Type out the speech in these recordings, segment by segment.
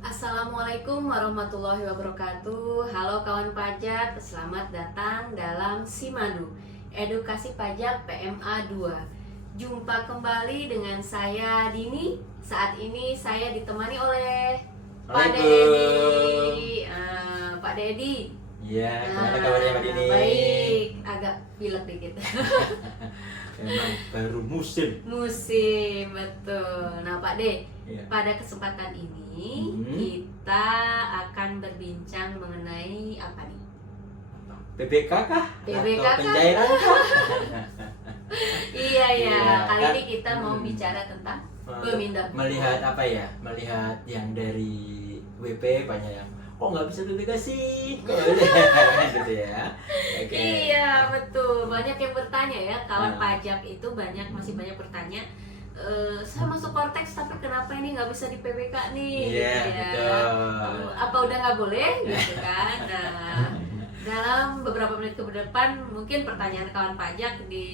Assalamualaikum warahmatullahi wabarakatuh. Halo kawan pajak, selamat datang dalam Simadu Edukasi Pajak PMA 2. Jumpa kembali dengan saya Dini. Saat ini saya ditemani oleh Pak Dedi. Pak Dedi. Iya, gimana kabarnya Mbak Dini? Baik, agak pilek dikit. Memang baru musim. Musim, betul. Nah Pak De, Iya. pada kesempatan ini kita akan berbincang mengenai apa nih? PBK kah? PBK Atau kah? pencairan kah? Iya, Iya, kali kan? ini kita mau bicara tentang pemindah. Melihat apa ya? Melihat yang dari WP banyak yang kok nggak bisa PBK sih? Kok gitu ya? Oke. Iya, betul. Banyak yang bertanya ya, kawan pajak itu masih banyak bertanya. Saya masuk Kortex tapi kenapa ini nggak bisa di PBK nih? Iya, gitu ya. betul. Apa udah nggak boleh gitu kan? Nah, dalam beberapa menit ke depan mungkin pertanyaan kawan pajak di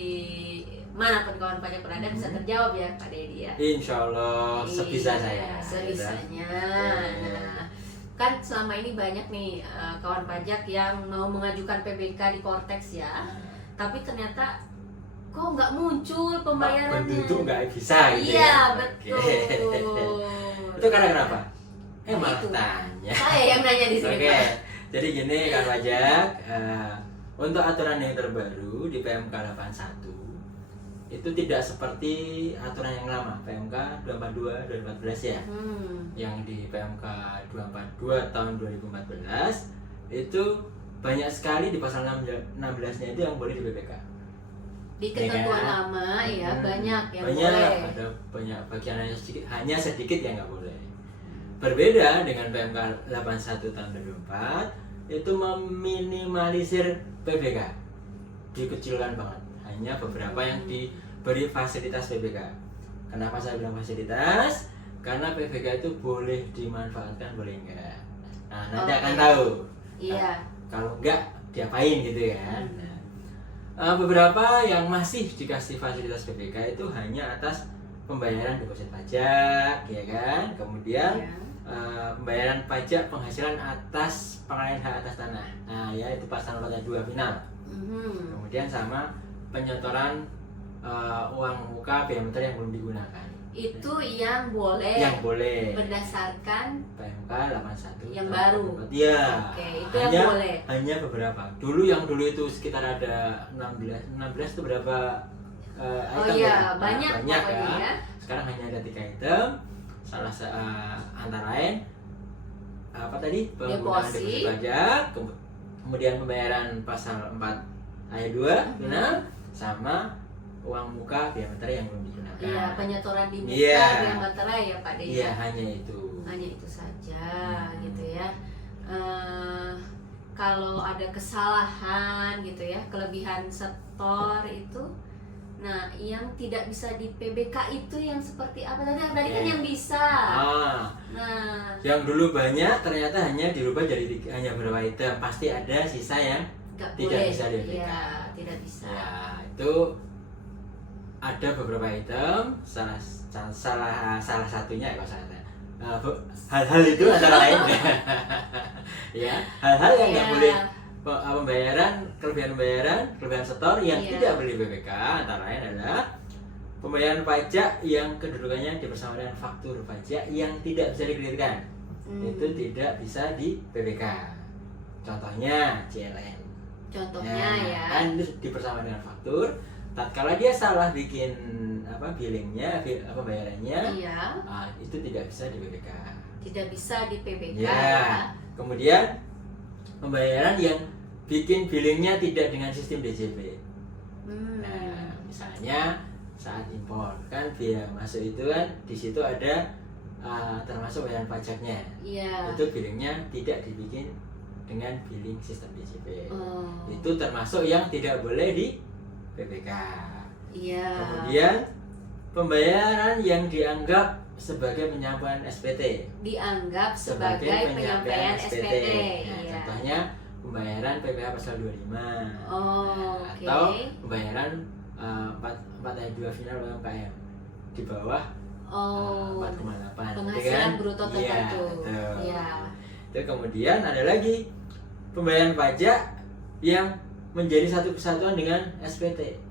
manapun kawan pajak berada bisa terjawab ya Pak Dedi ya. Insya Allah sebisa Iya, saya. sebisanya. Iya. Nah, kan selama ini banyak nih kawan pajak yang mau mengajukan PBK di Kortex ya, tapi ternyata kok nggak muncul pembayarannya. Itu nggak bisa gitu Iya, ya? betul. Oke. Itu karena kenapa? Malah Itu. tanya. Saya yang nanya di sini Oke, Pak. jadi gini kan pajak, untuk aturan yang terbaru di PMK 81 itu tidak seperti aturan yang lama PMK 242 2014 ya. Yang di PMK 242 tahun 2014 itu banyak sekali di pasal 16-nya itu yang boleh di PPK. Di ketentuan Ya. lama ya banyak yang Banyak, boleh. ada banyak bagian hanya sedikit yang nggak boleh. Berbeda dengan PMK 81 tahun 2004 itu meminimalisir PBK, dikecilkan banget, hanya beberapa yang diberi fasilitas PBK. Kenapa saya bilang fasilitas? Karena PBK itu boleh dimanfaatkan, boleh enggak. Nah, nanti akan tahu. Iya. Kalau enggak, diapain gitu ya. Beberapa yang masih dikasih fasilitas PBK itu hanya atas pembayaran deposit pajak, ya kan? Kemudian pembayaran pajak penghasilan atas pengalihan hak atas tanah. Nah, ya itu pasal 42 final. Kemudian sama penyetoran uang muka biaya materi yang belum digunakan. Itu yang boleh. Yang boleh. Berdasarkan PMK 81 yang baru. Iya. Oke, itu yang boleh. Hanya beberapa. Dulu itu sekitar ada 16 itu berapa item? Oh iya, ya? banyak Banyak pokoknya ya. Sekarang hanya ada 3 item. Antara lain apa tadi? Penggunaan deposit pajak, kemudian pembayaran pasal 4 ayat 2 final, sama uang muka biaya materi yang belum digunakan. Iya, penyetoran di muka biaya materai ya Pak Dedi. Iya, hanya itu. Hanya itu saja gitu ya. Kalau ada kesalahan gitu ya, kelebihan setor itu, nah yang tidak bisa di PBK itu yang seperti apa tadi? Tadi kan yang bisa. Nah, yang dulu banyak ternyata hanya dirubah jadi hanya beberapa item. Pasti ada sisa yang tidak bisa di PBK. Iya, tidak bisa. Ya, itu ada beberapa item. Salah satunya kalau saya hal-hal itu antara lain ya, hal-hal yang nggak boleh kelebihan setor yang tidak boleh BPK antara lain adalah pembayaran pajak yang kedudukannya dipersamakan dengan faktur pajak yang tidak bisa dikelirkan. Itu tidak bisa di BPK. Contohnya CLN. Contohnya ya. Kan itu dipersamakan dengan faktur. Tatkala dia salah bikin billingnya, pembayarannya, itu tidak bisa di PBK. Tidak bisa di PBK. Ya. Kemudian pembayaran yang bikin billingnya tidak dengan sistem DJP. Nah, misalnya saat impor kan biaya masuk itu kan di situ ada termasuk bayaran pajaknya. Iya. Itu billingnya tidak dibikin dengan billing sistem DJP. Itu termasuk yang tidak boleh di PBK. Iya. Kemudian pembayaran yang dianggap sebagai penyampaian SPT. Dianggap sebagai penyampaian SPT. Nah, Iya. contohnya pembayaran PPh pasal 25. Oke. Atau pembayaran 4 ayat 2 final UMKM di bawah Oh, 4,8 penghasilan bruto Iya, tertentu. betul. Iya. Itu kemudian ada lagi pembayaran pajak yang menjadi satu kesatuan dengan SPT.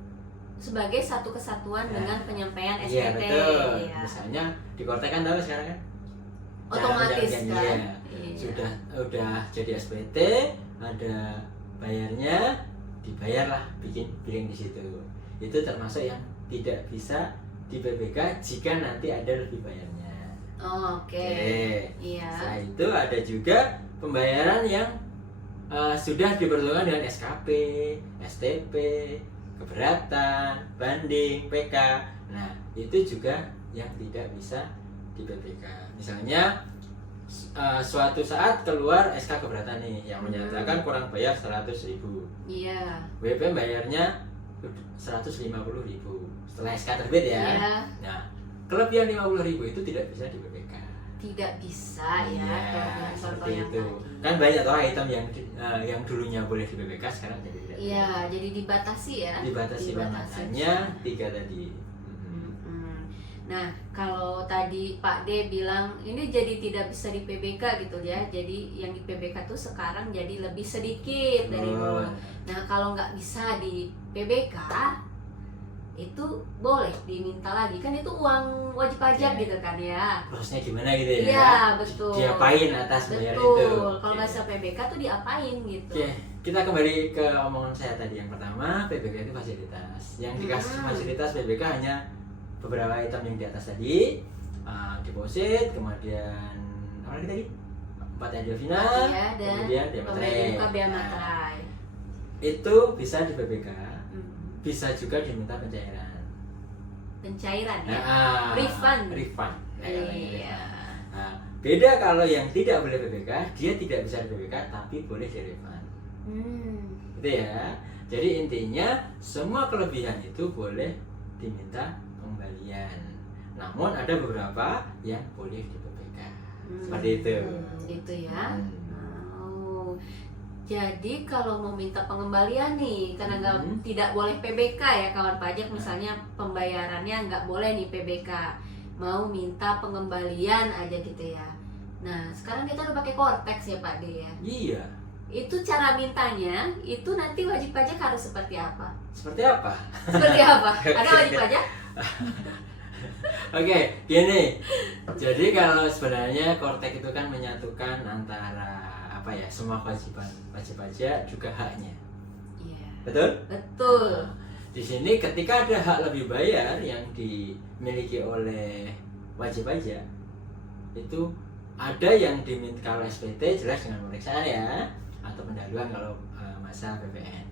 Sebagai satu kesatuan Ya. dengan penyampaian SPT. Iya, betul. Iya. Misalnya di Kortek kan tahu sekarang kan? Otomatis Cara kan? penjagaan, Iya. Udah jadi SPT, ada bayarnya, dibayarlah bikin billing di situ. Itu termasuk yang tidak bisa di PBK jika nanti ada lebih bayarnya. Oh, oke. Iya. Setelah itu ada juga pembayaran yang sudah dipertemukan dengan SKP, STP, keberatan, banding, PK. Nah, itu juga yang tidak bisa di PBK. Misalnya suatu saat keluar SK keberatan nih yang menyatakan kurang bayar 100.000. Iya. WP bayarnya 150.000 setelah SK terbit ya. Iya. Nah, kelebihan 50.000 itu tidak bisa di PBK. Tidak bisa ya. Iya, kelebihan seperti contoh yang itu. tadi. Kan banyak toh item yang dulunya boleh di PBK sekarang jadi tidak. Iya, jadi dibatasi ya. Dibatasi banget. Hanya 3 tadi. Mm-mm. Nah, kalau tadi Pak D bilang ini jadi tidak bisa di PBK gitu ya. Jadi yang di PBK tuh sekarang jadi lebih sedikit dari dulu. Nah, kalau nggak bisa di PBK itu boleh diminta lagi, kan itu uang wajib pajak Oke. gitu kan ya. Prosesnya gimana gitu ya? Iya, betul. Diapain atas bayar itu? Betul. Kalau Oke. nggak bisa PBK tuh diapain gitu. Oke, kita kembali ke omongan saya tadi. Yang pertama, PBK itu fasilitas. Yang dikasih fasilitas PBK hanya beberapa item yang di atas tadi, deposit, kemudian apa lagi tadi? 4 Delvina, Iya, dan kemudian Bea pemberian Materai. muka bea Nah, materai. itu bisa di PBK, bisa juga diminta pencairan. Pencairan ya. Nah, Refund. Refund. Nah, Iya. refund. Nah, beda kalau yang tidak boleh PBK, dia tidak bisa di PBK tapi boleh di refund. Gitu ya. Jadi intinya semua kelebihan itu boleh diminta pengembalian. Namun ada beberapa yang boleh di PBK. Seperti itu. Gitu ya. Hmm. Oh. Jadi kalau mau minta pengembalian nih, karena tidak boleh PBK ya kawan pajak, misalnya pembayarannya nggak boleh nih PBK, mau minta pengembalian aja gitu ya. Nah sekarang kita udah pakai Kortex ya Pak D ya. Iya. Itu cara mintanya, itu nanti wajib pajak harus seperti apa? Seperti apa? Seperti apa? Ada wajib pajak? Oke, gini. Jadi kalau sebenarnya Kortex itu kan menyatukan antara apa ya, semua kewajiban wajib pajak juga haknya. Iya. Betul? Betul. Nah, di sini ketika ada hak lebih bayar yang dimiliki oleh wajib pajak, itu ada yang diminta kalau SPT jelas dengan pemeriksaan ya, atau pendahuluan kalau masa PPN.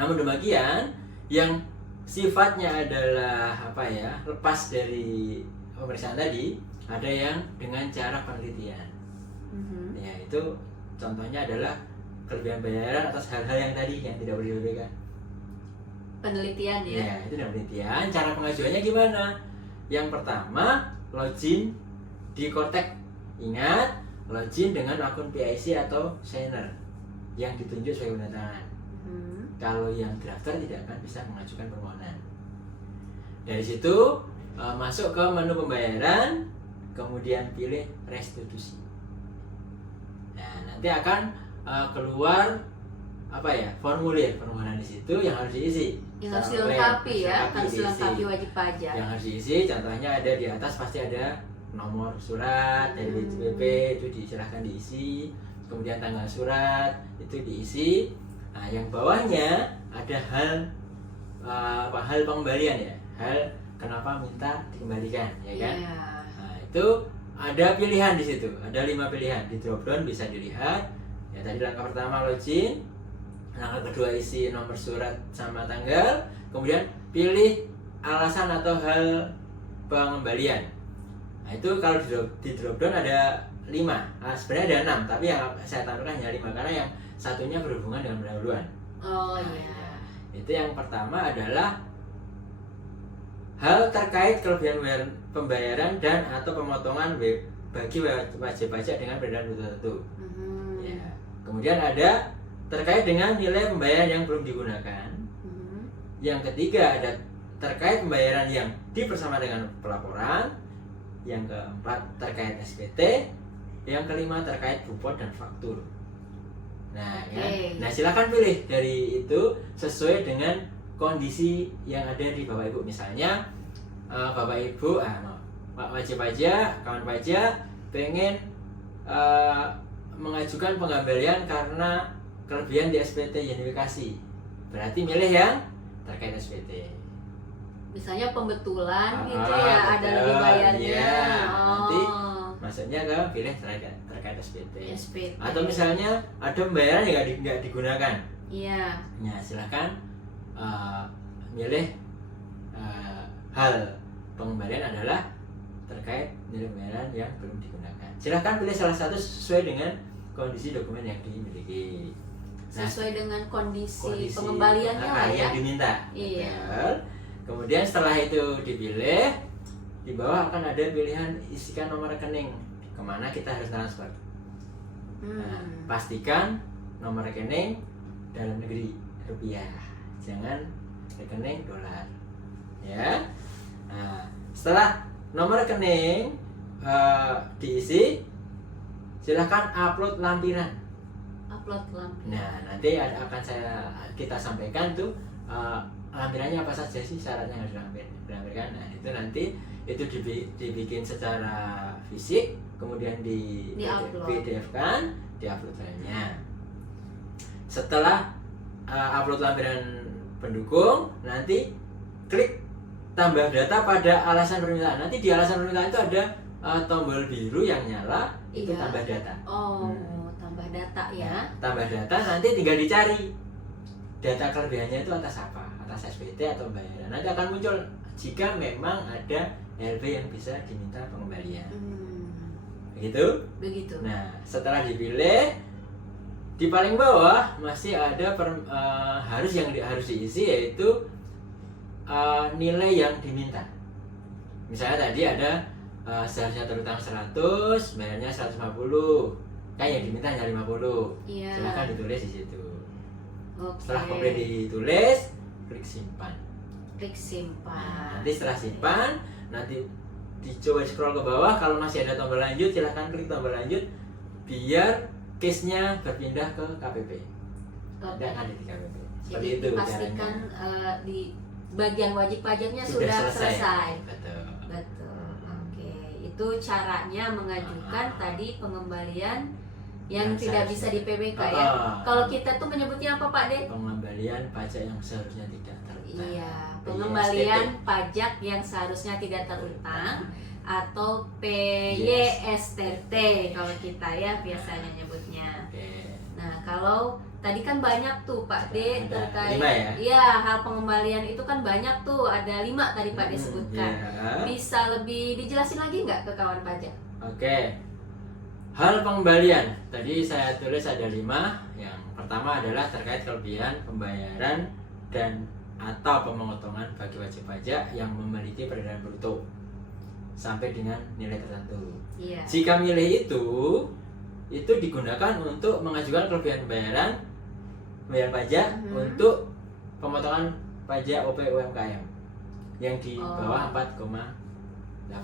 Namun demikian, yang sifatnya adalah apa ya, lepas dari pemeriksaan tadi, ada yang dengan cara penelitian. Ya itu contohnya adalah kelebihan bayaran atas hal-hal yang tadi yang tidak boleh di PBK. Penelitian ya. Ya itu penelitian. Cara pengajuannya gimana? Yang pertama login di Kortex. Ingat, login dengan akun PIC atau signer yang ditunjuk sebagai penandatangan. Kalau yang drafter tidak akan bisa mengajukan permohonan. Dari situ masuk ke menu pembayaran, kemudian pilih restitusi. Nah, nanti akan keluar apa ya, formulir permohonan di situ yang harus diisi. Yang harus Secara dilengkapi klaim, ya, harus diisi. dilengkapi wajib pajak. Yang harus diisi, contohnya ada di atas pasti ada nomor surat dari WJPP, itu silahkan diisi. Kemudian tanggal surat itu diisi. Nah, yang bawahnya ada hal hal pengembalian ya, hal kenapa minta dikembalikan, ya kan? Iya. Nah, itu ada pilihan di situ, ada 5 pilihan di drop down bisa dilihat. Ya tadi langkah pertama login, langkah kedua isi nomor surat sama tanggal, kemudian pilih alasan atau hal pengembalian. Nah itu kalau di drop down ada 5, sebenarnya ada 6, tapi yang saya tampilkan hanya 5 karena yang satunya berhubungan dengan pendahuluan. Oh Nah, iya. itu yang pertama adalah hal terkait kelebihan pembayaran dan atau pemotongan bagi wajib pajak dengan perbedaan tertentu. Ya. Kemudian ada terkait dengan nilai pembayaran yang belum digunakan. Yang ketiga ada terkait pembayaran yang dipersama dengan pelaporan, yang keempat terkait SPT, yang kelima terkait kupon dan faktur. Nah, Oke. nah silakan pilih dari itu sesuai dengan kondisi yang ada di Bapak Ibu. Misalnya Bapak Ibu, Pak wajib pajak, kawan pajak pengen mengajukan pengembalian karena kelebihan di SPT identifikasi, berarti milih yang terkait SPT. Misalnya pembetulan gitu ya, ada lebih bayarnya. Iya. Nanti Oh, maksudnya ke pilih terkait SPT. SPT. Atau misalnya ada pembayaran yang nggak digunakan. Iya. Nah, silakan milih hal pengembalian adalah terkait nilai pembayaran yang belum digunakan. Silakan pilih salah satu sesuai dengan kondisi dokumen yang dimiliki. Nah, Sesuai dengan kondisi pengembaliannya lah ya. yang diminta. Iya. Betul. Kemudian setelah itu dipilih, di bawah akan ada pilihan isikan nomor rekening kemana kita harus transfer. Nah, pastikan nomor rekening dalam negeri rupiah, jangan rekening dolar. Ya. Nah, setelah nomor rekening diisi, silahkan upload lampiran. Upload lampiran. Nah, nanti akan kita sampaikan tuh lampirannya apa saja sih, syaratnya yang harus dilampirkan. Nah, itu nanti itu dibikin secara fisik, kemudian di PDF kan, diupload filenya. Setelah upload lampiran pendukung, nanti klik tambah data pada alasan permintaan. Nanti di alasan permintaan itu ada tombol biru yang nyala, itu Iya. tambah data. Oh, tambah data ya. Nah, tambah data nanti tinggal dicari data kelebihannya itu atas apa, atas SPT atau bayaran. Nanti akan muncul jika memang ada LB yang bisa diminta pengembalian. Begitu? Begitu. Nah, setelah dipilih, di paling bawah masih ada harus diisi, yaitu nilai yang diminta. Misalnya tadi ada seharusnya terutang 100, bayarnya 150. Kan yang diminta hanya 50. Iya. Silakan ditulis di situ. Oke. Setelah komplit ditulis, klik simpan. Klik Nah, simpan. nanti setelah simpan, nanti dicoba scroll ke bawah, kalau masih ada tombol lanjut silahkan klik tombol lanjut biar case-nya berpindah ke KPP. Oke. Tidak ada di KPP. Seperti Jadi itu dipastikan caranya. di bagian wajib pajaknya sudah selesai. Betul. Betul. Oke. Itu caranya mengajukan tadi pengembalian yang Yang tidak bisa di PBK ya. Kalau kita tuh menyebutnya apa Pak De? Pengembalian pajak yang seharusnya tidak terutang. Iya, pengembalian pajak yang seharusnya tidak terutang atau PYSTT kalau kita ya biasanya nyebutnya. Oke. Nah, kalau tadi kan banyak tuh Pak D Ada terkait 5 ya? Iya, hal pengembalian itu kan banyak tuh, ada 5 tadi Pak D sebutkan. Iya. Bisa lebih dijelasin lagi nggak ke kawan pajak? Oke. Hal pengembalian tadi saya tulis ada 5. Yang pertama adalah terkait kelebihan pembayaran dan atau pemotongan bagi wajib pajak yang memiliki peredaran bruto sampai dengan nilai tertentu. Iya. Jika milih itu digunakan untuk mengajukan kelebihan pembayaran pajak untuk pemotongan pajak OP UMKM yang di bawah 4,8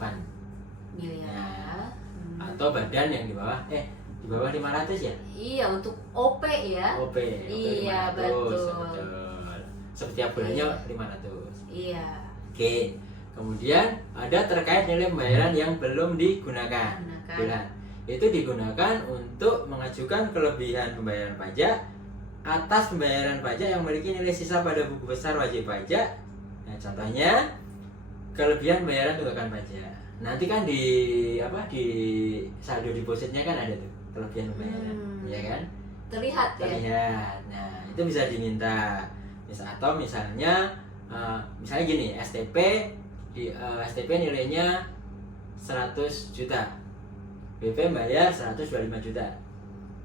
miliar. atau badan yang di bawah 500 ya? Iya, untuk OP ya. OP Iya, 500, betul. Setiap bulannya 500. Iya. Oke. Kemudian ada terkait nilai pembayaran yang belum digunakan. Itu digunakan untuk mengajukan kelebihan pembayaran pajak atas pembayaran pajak yang memiliki nilai sisa pada buku besar wajib pajak. Nah, contohnya kelebihan pembayaran tunggakan pajak. Nanti kan di saldo depositnya kan ada tuh kelebihan pembayaran, ya kan? Terlihat ya. Terlihat. Nah, itu bisa diminta. Atau misalnya gini, STP nilainya 100 juta. BP bayar 125 juta.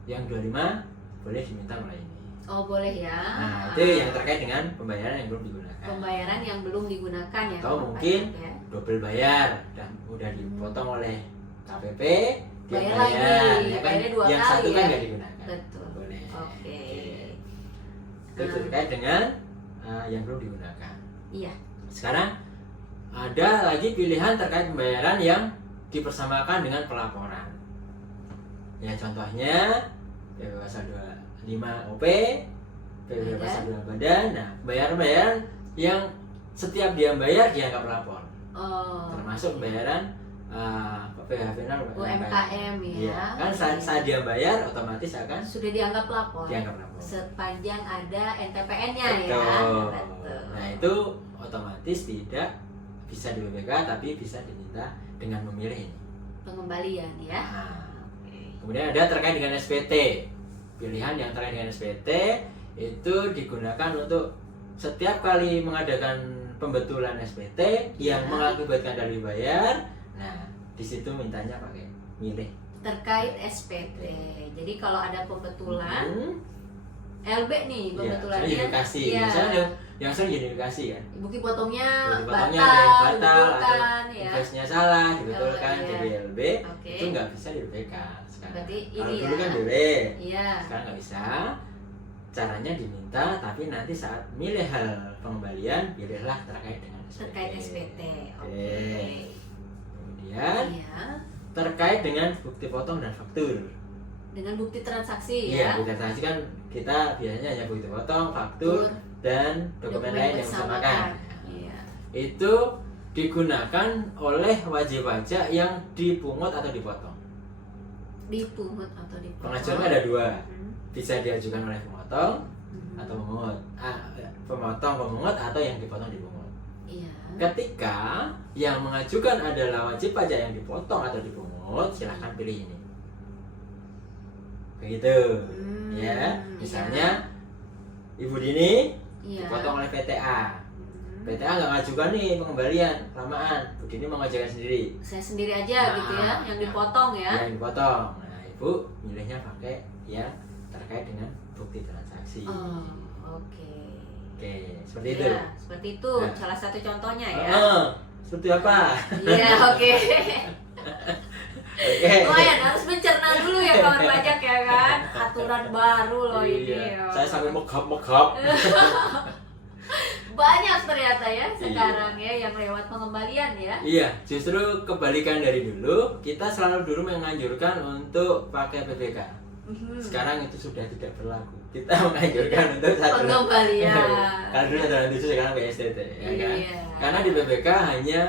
Yang 25 boleh diminta mulai ini. Oh, boleh ya. Nah, itu yang terkait dengan pembayaran yang belum digunakan. Pembayaran yang belum digunakan ya. Atau mungkin double bayar dan udah dipotong oleh KPP, dia Bayar bayar, lagi, ya kan? bayarnya 2 yang kali satu kan ya. nggak digunakan. Betul. Boleh. Oke. Itu terkait dengan yang belum digunakan. Iya. Sekarang ada lagi pilihan terkait pembayaran yang dipersamakan dengan pelaporan. Ya contohnya PPh pasal 25 OP, PPh pasal 2 badan. Nah, bayaran-bayaran yang setiap dia bayar dia nggak melapor. Termasuk pembayaran PPh final UMKM ya. Kan saat dia bayar otomatis akan sudah dianggap lapor. Dianggap lapor. Sepanjang ada NTPN-nya ya. Betul. Nah, itu otomatis tidak bisa di BPK tapi bisa diminta dengan memilih pengembalian ya. Nah, kemudian ada terkait dengan SPT. Pilihan yang terkait dengan SPT itu digunakan untuk setiap kali mengadakan pembetulan SPT yang mengakibatkan dari bayar. Nah, di situ mintanya pakai milih terkait SPT. Jadi kalau ada pembetulan LB nih pembetulannya unifikasi. Misalnya yang sering unifikasi kan. Bukti potongnya batal dibetulkan atau ya. invoice-nya salah dibetulkan jadi LB. Okay. Itu nggak bisa di BPK sekarang. Berarti kalau ini dulu ya. kan boleh. Iya. Sekarang nggak bisa. Caranya diminta, tapi nanti saat milih hal pengembalian pilihlah terkait dengan SPT. Terkait SPT. Oke. Kemudian terkait dengan bukti potong dan faktur. Dengan bukti transaksi Iya, ya. bukti transaksi kan kita biasanya hanya bukti potong, faktur, dan dokumen lain yang bersamakan. Iya. Itu digunakan oleh wajib pajak yang dipungut atau dipotong. Dipungut atau dipotong. Pengajuan ada dua, bisa diajukan oleh pemotong atau pemungut. Pemungut atau yang dipotong dipungut. Iya. Ketika yang mengajukan adalah wajib pajak yang dipotong atau dipungut, silahkan pilih ini. Begitu, ya. Misalnya Ibu Dini dipotong oleh PTA. PTA nggak ngajukan nih pengembalian, kelamaan. Bu Dini mau ngajukan sendiri. Saya sendiri aja gitu ya, yang dipotong ya. Yang dipotong. Nah, Ibu milihnya pakai yang terkait dengan bukti transaksi. Oh, oke. Oke, seperti itu. Ya, seperti itu. Nah. Salah satu contohnya ya. Seperti apa? Iya, oke. Oke. Lumayan harus mencerna dulu ya kawan pajak ya kan. Aturan baru loh ini. Iya. Ya. Saya sampai megap-megap. Banyak ternyata ya sekarang ya yang lewat pengembalian ya. Iya, justru kebalikan dari dulu, kita selalu dulu menganjurkan untuk pakai PPK. Sekarang itu sudah tidak berlaku. Kita menganjurkan untuk pengembalian. Kalau dulu 107 sekarang PSDT, ya kan? Iya. Karena di PPK hanya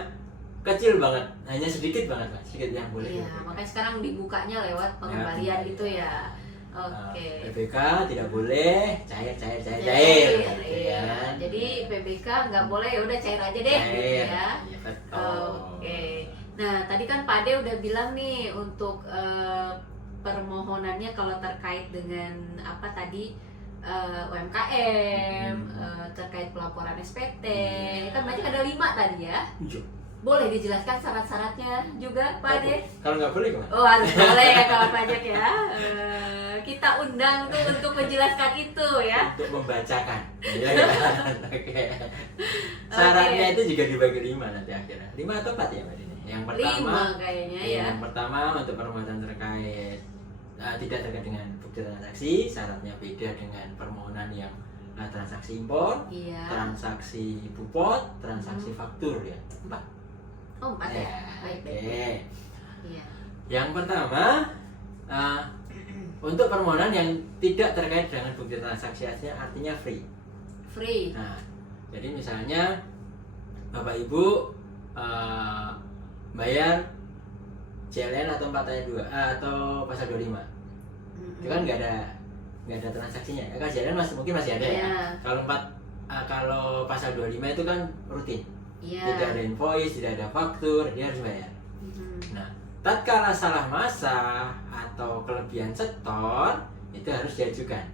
kecil banget, hanya sedikit banget, Pak. Sedikit yang boleh. Iya, makanya sekarang dibukanya lewat pengembalian gitu ya. Oke. PPK tidak boleh cair. Iya. Jadi PBK nggak boleh, ya udah cair aja deh. Cair. Ya. Iya, betul. Oke. Nah tadi kan Pak De udah bilang nih untuk permohonannya kalau terkait dengan apa tadi UMKM, terkait pelaporan SPT, kan banyak ada 5 tadi ya. Boleh dijelaskan syarat-syaratnya juga Pak De? Kalau nggak boleh gimana? Oh harus boleh ya kawan pajak ya. Kita undang tuh untuk menjelaskan itu ya. Untuk membacakan. Ya, Oke. Syaratnya itu juga dibagi 5 nanti akhirnya. 5 atau 4 ya Mbak Dini? Yang pertama 5 kayaknya ya. Yang pertama untuk permohonan terkait tidak terkait dengan bukti transaksi, syaratnya beda dengan permohonan yang transaksi impor, transaksi bupot, transaksi faktur ya. 4. Oh 4 ya. Baik. Iya. Yang pertama untuk permohonan yang tidak terkait dengan bukti transaksi artinya free. Free. Nah, jadi misalnya Bapak Ibu bayar CLN atau 4 ayat 2 atau pasal 25. Itu kan nggak ada transaksinya. Kan CLN mungkin masih ada ya. Kalau pasal 25 itu kan rutin. Tidak ada invoice, tidak ada faktur, dia harus bayar. Nah, tatkala salah masa atau kelebihan setor itu harus diajukan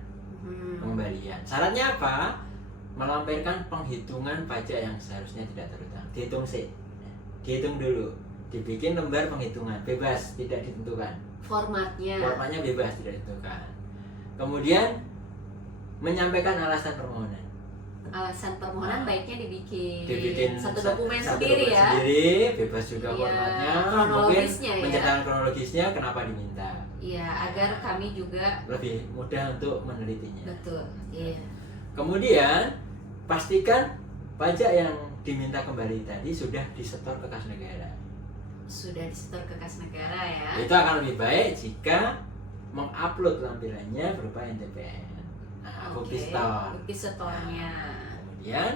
pengembalian. Syaratnya apa? Melampirkan penghitungan pajak yang seharusnya tidak terutang. Dihitung dulu. Dibikin lembar penghitungan, bebas, tidak ditentukan. Formatnya bebas, tidak ditentukan. Kemudian menyampaikan alasan permohonan. Alasan permohonan baiknya dibikin satu dokumen sendiri ya. Bebas juga formatnya. Kronologisnya mungkin menceritakan kronologisnya kenapa diminta. Iya, agar kami juga lebih mudah untuk menelitinya. Betul. Iya. Kemudian pastikan pajak yang diminta kembali tadi sudah disetor ke kas negara. Sudah disetor ke kas negara ya. Itu akan lebih baik jika mengupload lampirannya berupa NTPN. Nah, bukti setor. Bukti setornya. Kemudian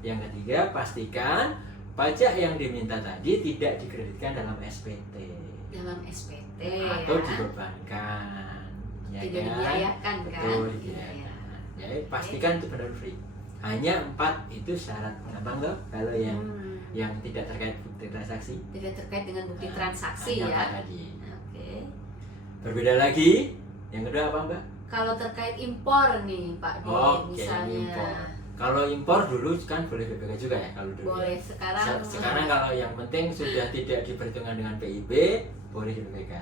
yang ketiga, pastikan pajak yang diminta tadi tidak dikreditkan dalam SPT. Dalam SPT Atau ya. dibebankan. Ya Tidak kan? dibiayakan kan? Betul, Iya. dibiayakan. Jadi pastikan itu benar free. Hanya 4 itu syarat. Gampang tuh kalau yang tidak terkait bukti transaksi. Tidak terkait dengan bukti Nah, transaksi hanya ya. 4 tadi. Oke. Berbeda lagi, yang kedua apa Mbak? Kalau terkait impor nih Pak D, Oke, misalnya. impor. Kalau impor dulu kan boleh BPK juga ya kalau dulu. Boleh ya. sekarang. Sekarang kalau yang penting sudah tidak diperhitungkan dengan PIB, boleh di BPK.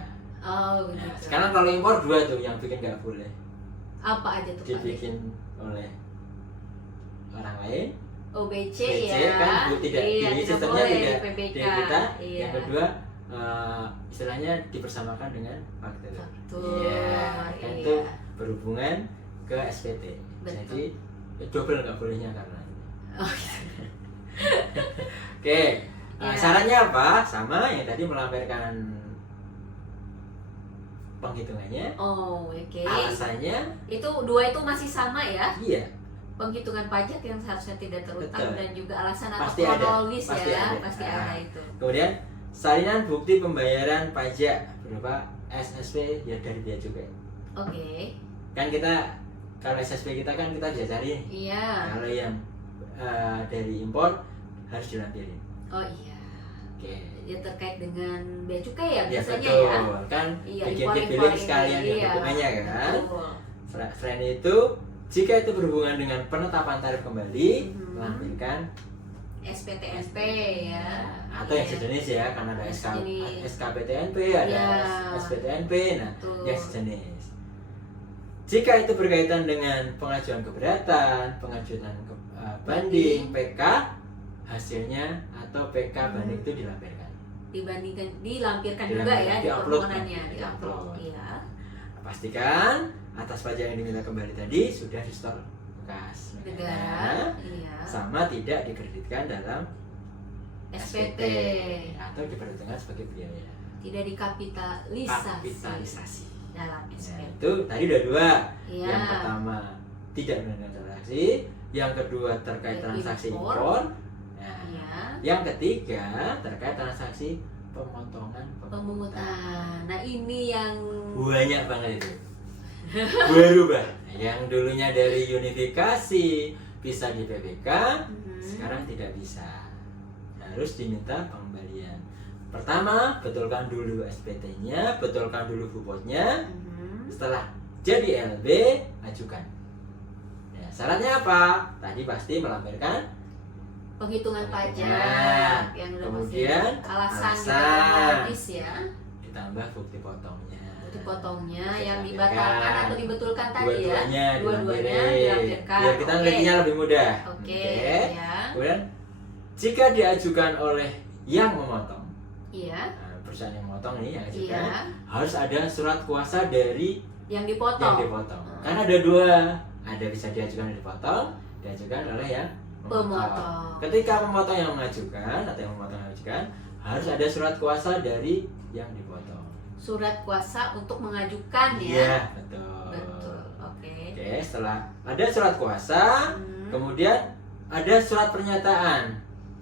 Oh begitu. Nah, sekarang kalau impor 2 tuh yang bikin nggak boleh. Apa aja tuh Pak D? Dibikin oleh orang lain. OBC BC ya. kan tidak Iya, di tidak sistemnya boleh tidak di PBK. di kita. Iya. Yang kedua istilahnya dipersamakan dengan faktur. Betul. Iya, kan Iya. itu berhubungan ke SPT. Betul. Jadi double nggak bolehnya karena. Oh, gitu. Oke, Ya. syaratnya apa? Sama yang tadi melampirkan penghitungannya. Oh, oke. Alasannya, Itu dua itu masih sama ya? iya, Penghitungan pajak yang seharusnya tidak terutang Betul. dan juga alasan atau Pasti ada. kronologis Pasti ya, ada. pasti Ah. ada itu. Kemudian salinan bukti pembayaran pajak berupa SSP ya dari bea cukai. Oke. Kan kita kalau SSP kita kan kita bisa cari nih. Iya. Kalau yang dari impor harus dilampirin. Oh iya. Oke. Ya terkait dengan bea cukai ya Ya biasanya betul. ya. Kan Iya, bikin impor-impor billing ini. sekalian dengan Iya, dokumennya kan. betul. Selain itu, jika itu berhubungan dengan penetapan tarif kembali, lampirkan SPTNP ya. atau yang Iya. sejenis ya, karena ada Sejenis. SKPTNP, ada Ya. SPTNP, nah Betul. yang sejenis. Jika itu berkaitan dengan pengajuan keberatan, pengajuan banding, PK, hasilnya atau PK banding itu dilampirkan. Dilampirkan juga ya di Di-upload. permohonannya, Di-upload. di-upload. Iya. Pastikan atas pajak yang diminta kembali tadi sudah disetor kas Negara, iya. sama tidak dikreditkan dalam SPT. atau diperhitungkan sebagai biaya Tidak dikapitalisasi kapitalisasi. dalam Nah, SPT. itu tadi udah 2. Iya. Yang pertama tidak menggunakan transaksi, yang kedua terkait transaksi Impor. impor. Nah, Iya. yang ketiga terkait transaksi pemotongan Pemungutan. Nah, ini yang banyak banget itu. Berubah. Yang dulunya dari unifikasi bisa di PPK, sekarang tidak bisa. Harus diminta pengembalian. Pertama, betulkan dulu SPT-nya, betulkan dulu bupotnya. Setelah jadi LB, ajukan. Ya, syaratnya apa? Tadi pasti melampirkan penghitungan pajak Nah, yang udah kemudian pasti alasan alasan. kronologis ya. ditambah bukti potongnya. Bukti potongnya Bisa yang dilampirkan. dibatalkan atau dibetulkan tadi ya. Dua-duanya Dua-duanya dilampirin. dilampirkan. Biar kita Oke. ngelihatnya lebih mudah. Oke, Oke. ya. Kemudian jika diajukan oleh yang memotong, Iya. nah, perusahaan yang memotong nih yang ajukan, Iya. harus ada surat kuasa dari Yang yang dipotong. dipotong. Karena ada 2, ada bisa diajukan yang dipotong, diajukan oleh yang Pemotong. Ketika pemotong yang mengajukan atau yang memotong yang mengajukan, harus ada surat kuasa dari yang dipotong. Surat kuasa untuk mengajukan ya. Iya, betul. Betul. Oke. Oke, setelah ada surat kuasa, kemudian ada surat pernyataan.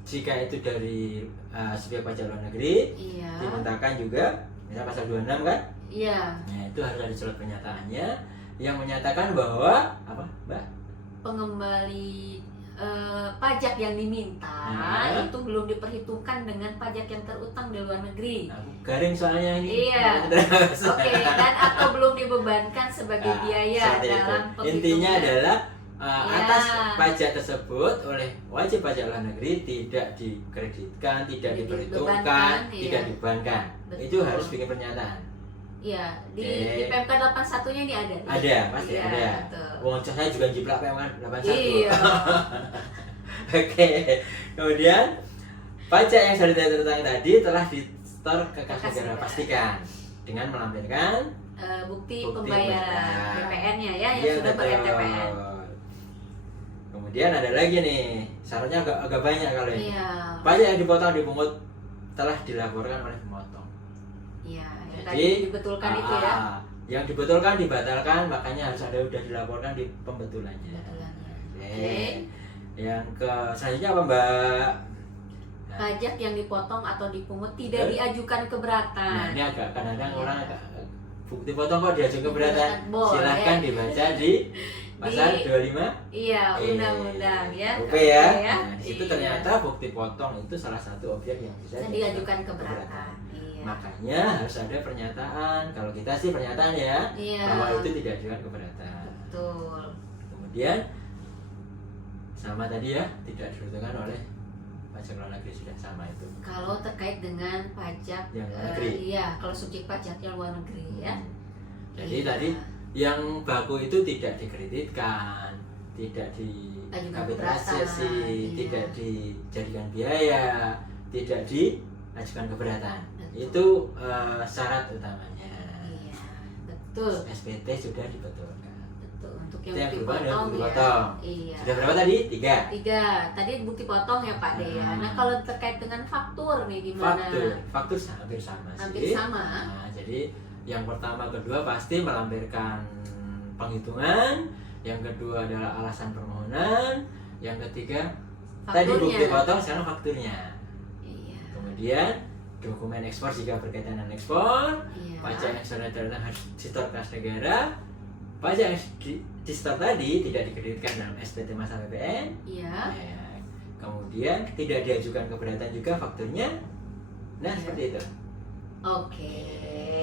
Jika itu dari subjek pajak luar negeri, Iya. dimintakan juga, misalnya pasal 26 kan? Iya. Nah, itu harus ada surat pernyataannya yang menyatakan bahwa apa, Mbak? Pengembali pajak yang diminta Nah. itu belum diperhitungkan dengan pajak yang terutang di luar negeri. Nah, garing soalnya ini. Iya. Oke, dan atau belum dibebankan sebagai Nah, biaya seperti itu. dalam penghitungan. Intinya adalah Ya. atas pajak tersebut oleh wajib pajak luar negeri tidak dikreditkan, tidak Tidak diperhitungkan, dibebankan, tidak iya. dibebankan. Betul. Itu harus bikin pernyataan. Iya, di Oke. PMK 81-nya ini ada. nih. Ada, pasti Iya, ada. betul. Wong saya juga jiplak PMK 81. Iya. Oke. Kemudian pajak yang sudah terutang tadi telah disetor ke kas Kas negara. negara. Pastikan dengan melampirkan Bukti Bukti pembayaran pembayaran. BPN-nya ya yang Iya, sudah betul. ber-NTPN. Kemudian Kemudian ada lagi nih, syaratnya agak banyak kalau ini. Iya. Pajak yang dipotong dipungut telah dilaporkan oleh pemotong. Iya, yang Jadi, tadi dibetulkan itu ya. Yang dibetulkan dibatalkan, makanya harus ada udah dilaporkan di pembetulannya. Betulannya. Oke. Oke. Yang ke selanjutnya apa Mbak? Nah, Pajak yang dipotong atau dipungut tidak diajukan keberatan. ini agak kadang-kadang Iya. orang agak bukti potong kok diajukan keberatan. Boleh. Silahkan dibaca di pasal 25 Iya, undang-undang ya. UP ya. Oke Nah, di situ Iya. ternyata bukti potong itu salah satu objek yang bisa Bisa diajukan keberatan. Iya. Makanya harus ada pernyataan. Kalau kita sih pernyataan ya, Iya. bahwa itu tidak diajukan keberatan. Betul. Kemudian sama tadi ya, tidak diuntungkan oleh pajak luar negeri, sudah sama itu. Kalau terkait dengan pajak Yang luar negeri. iya, kalau subjek pajaknya luar negeri ya. Jadi Iya. tadi yang baku itu tidak dikreditkan, tidak Ajukan dikapitalisasi, keberatan, iya. tidak dijadikan biaya, tidak diajukan keberatan. Betul. Itu syarat utamanya. Iya, betul. SPT sudah dibetulkan. Betul. Untuk Itu yang yang bukti berubah dengan potong bukti ya. potong. Iya. Sudah berapa tadi? 3. 3. Tadi bukti potong ya Pak De ya. Nah, kalau terkait dengan faktur nih gimana? Faktur hampir sama sih. Hampir sama. Nah, jadi yang pertama, kedua pasti melampirkan penghitungan, yang kedua adalah alasan permohonan, yang ketiga tadi Fakturnya. bukti potong, sekarang fakturnya. Iya. Kemudian dokumen ekspor jika berkaitan dengan ekspor, Iya. pajak ekspor datang harus disetor kas negara, pajak yang disetor tadi tidak dikreditkan dalam SPT masa PPN. Iya. Ya, kemudian tidak diajukan keberatan juga fakturnya. Nah, seperti itu. Oke.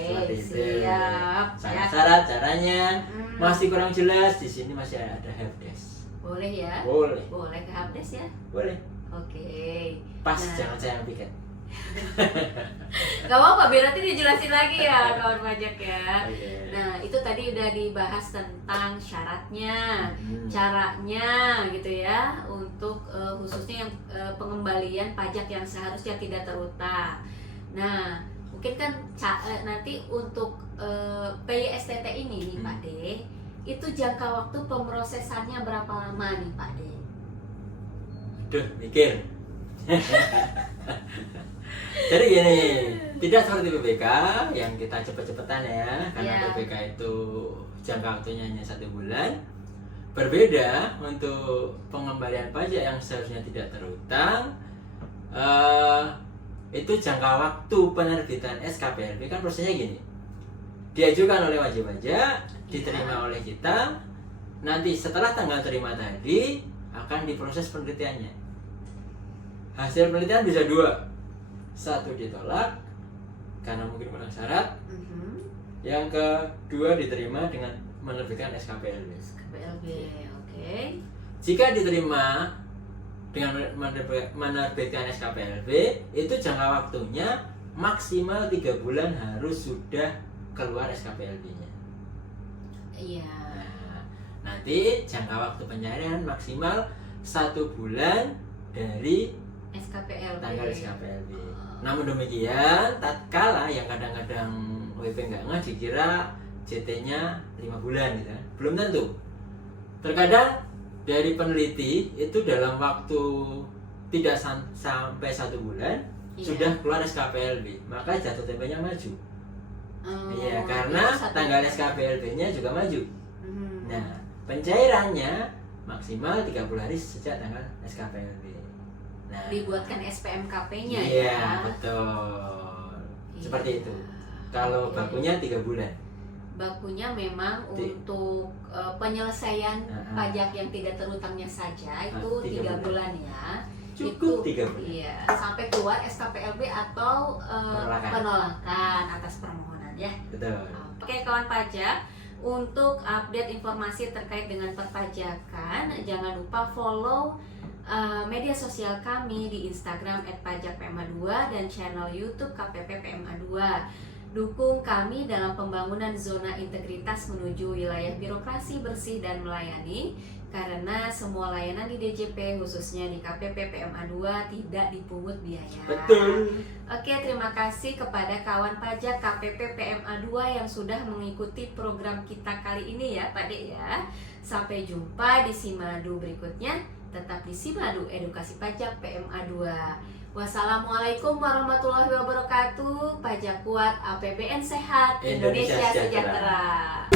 Seperti itu. Siap. Ya. Syarat-syarat caranya Hmm. masih kurang jelas, di sini masih ada helpdesk. Boleh ya? Boleh, Boleh ke Habdes ya? boleh. Oke. Pas Nah. jangan saya yang piket. Gak apa-apa, biar nanti dijelasin lagi ya kawan pajak ya. Oke. Nah, itu tadi udah dibahas tentang syaratnya, Hmm. caranya gitu ya, untuk khususnya yang pengembalian pajak yang seharusnya tidak terutang. Nah, mungkin kan nanti untuk PYSTT ini nih Pak De, itu jangka waktu pemrosesannya berapa lama nih Pak De? Aduh, mikir. Jadi gini, tidak seperti PPK yang kita cepet-cepetan ya, karena Iya. PPK itu jangka waktunya hanya 1 bulan. Berbeda untuk pengembalian pajak yang seharusnya tidak terutang, itu jangka waktu penerbitan SKPLB kan prosesnya gini, diajukan oleh wajib pajak, diterima oleh kita, nanti setelah tanggal terima tadi akan diproses penelitiannya. Hasil penelitian bisa 2, 1 ditolak karena mungkin kurang syarat, Mhm. yang kedua diterima dengan menerbitkan SKPLB. SKPLB, oke. Jika diterima dengan menerbitkan SKPLB, itu jangka waktunya maksimal 3 bulan harus sudah keluar SKPLB-nya. Iya. Nah, nanti jangka waktu pencairan maksimal 1 bulan dari SKPLB. tanggal SKPLB. Namun demikian, tatkala yang kadang-kadang WP nggak ngeh dikira JT-nya 5 bulan gitu kan. Belum tentu. Terkadang dari peneliti itu dalam waktu tidak sampai 1 bulan Iya. sudah keluar SKPLB, maka jatuh temponya maju. Oh, Iya, karena itu satu- tanggal SKPLB-nya juga maju. Mhm. Nah, pencairannya maksimal 30 hari sejak tanggal SKPLB. Nah, dibuatkan SPMKP-nya iya, ya. betul. Iya. Seperti itu. Kalau Oke. bakunya 3 bulan. Bakunya memang Di- untuk penyelesaian Nah, pajak yang tidak terutangnya saja itu 3 3 bulan ya. Cukup Itu- 3 bulan. Iya, sampai keluar SKPLB atau penolakan atas permohonan ya. Betul. Oke kawan pajak, untuk update informasi terkait dengan perpajakan, jangan lupa follow media sosial kami di Instagram @pajakpma2 dan channel YouTube KPP PMA2. Dukung kami dalam pembangunan zona integritas menuju wilayah birokrasi bersih dan melayani, karena semua layanan di DJP khususnya di KPP PMA2 tidak dipungut biaya. Betul. Oke, terima kasih kepada kawan pajak KPP PMA2 yang sudah mengikuti program kita kali ini ya Pak De ya. Sampai jumpa di Simadu berikutnya. tetap di Simadu Edukasi Pajak PMA 2. Wassalamualaikum warahmatullahi wabarakatuh. Pajak kuat, APBN sehat, Indonesia Indonesia sejahtera. sejahtera.